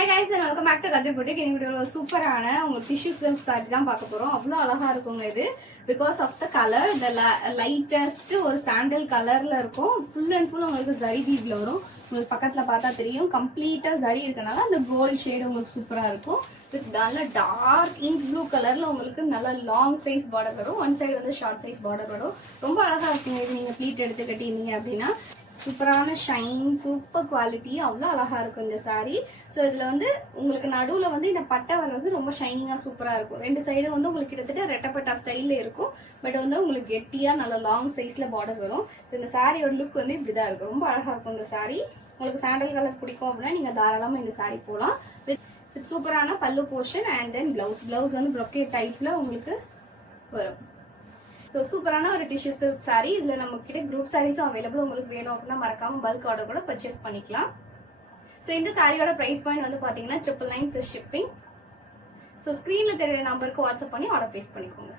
Hi guys and welcome back to Radhir Boutique. In video சூப்பரான உங்க tissue silk saree தான் பார்க்க போறோம். அவ்வளோ அழகா இருக்குங்க இது. Because of the color, the lightest ஒரு சாண்டல் கலர்ல இருக்கும். Full and full உங்களுக்கு zari weave வரும். உங்களுக்கு பக்கத்துல பார்த்தா தெரியும். கம்ப்ளீட்டா zari இருக்கனால அந்த gold shade உங்களுக்கு சூப்பரா இருக்கும். With நல்ல டார்க் இங்க் ப்ளூ கலர்ல உங்களுக்கு நல்ல லாங் சைஸ் பார்டர் வரும். ஒன் சைடு வந்து ஷார்ட் சைஸ் பார்டர் வரும். ரொம்ப அழகா இருக்குங்க இது. நீங்க ப்ளீட் எடுத்து கட்டினீங்க அப்படின்னா சூப்பரான ஷைன், சூப்பர் குவாலிட்டி, அவ்வளோ அழகா இருக்கும் இந்த சாரீ. ஸோ இதுல வந்து உங்களுக்கு நடுவில் வந்து இந்த பட்டை வர்றது ரொம்ப ஷைனிங்கா சூப்பரா இருக்கும். ரெண்டு சைடும் வந்து உங்களுக்கு கிட்டத்தட்ட ரெட்டப்பட்டா ஸ்டைல்ல இருக்கும். பட் வந்து உங்களுக்கு கெட்டியா நல்ல லாங் சைஸ்ல பார்டர் வரும். ஸோ இந்த சாரியோட லுக் வந்து இப்படிதான் இருக்கும். ரொம்ப அழகா இருக்கும் இந்த சாரீ. உங்களுக்கு சாண்டல் கலர் பிடிக்கும் அப்படின்னா நீங்க தாராளமா இந்த சாரீ போகலாம். வித் சூப்பரான பல்லு போர்ஷன் அண்ட் தென் பிளவுஸ் வந்து ப்ரொக்கேட் டைப்ல உங்களுக்கு வரும். ஸோ சூப்பரான ஒரு டிஷ்யூ சில்க் சாரீ. இதில் நம்ம கிட்ட குரூப் சாரீஸும் அவைலபிள். உங்களுக்கு வேணும் அப்படின்னா மறக்காம பல்க் ஆர்டர் கூட பர்ச்சேஸ் பண்ணிக்கலாம். ஸோ இந்த சாரியோட ப்ரைஸ் பாயிண்ட் வந்து பார்த்தீங்கன்னா 999 + ஷிப்பிங். ஸோ ஸ்க்ரீனில் தெரியுற நம்பருக்கு வாட்ஸ்அப் பண்ணி ஆர்டர் ப்ளேஸ் பண்ணிக்கோங்க.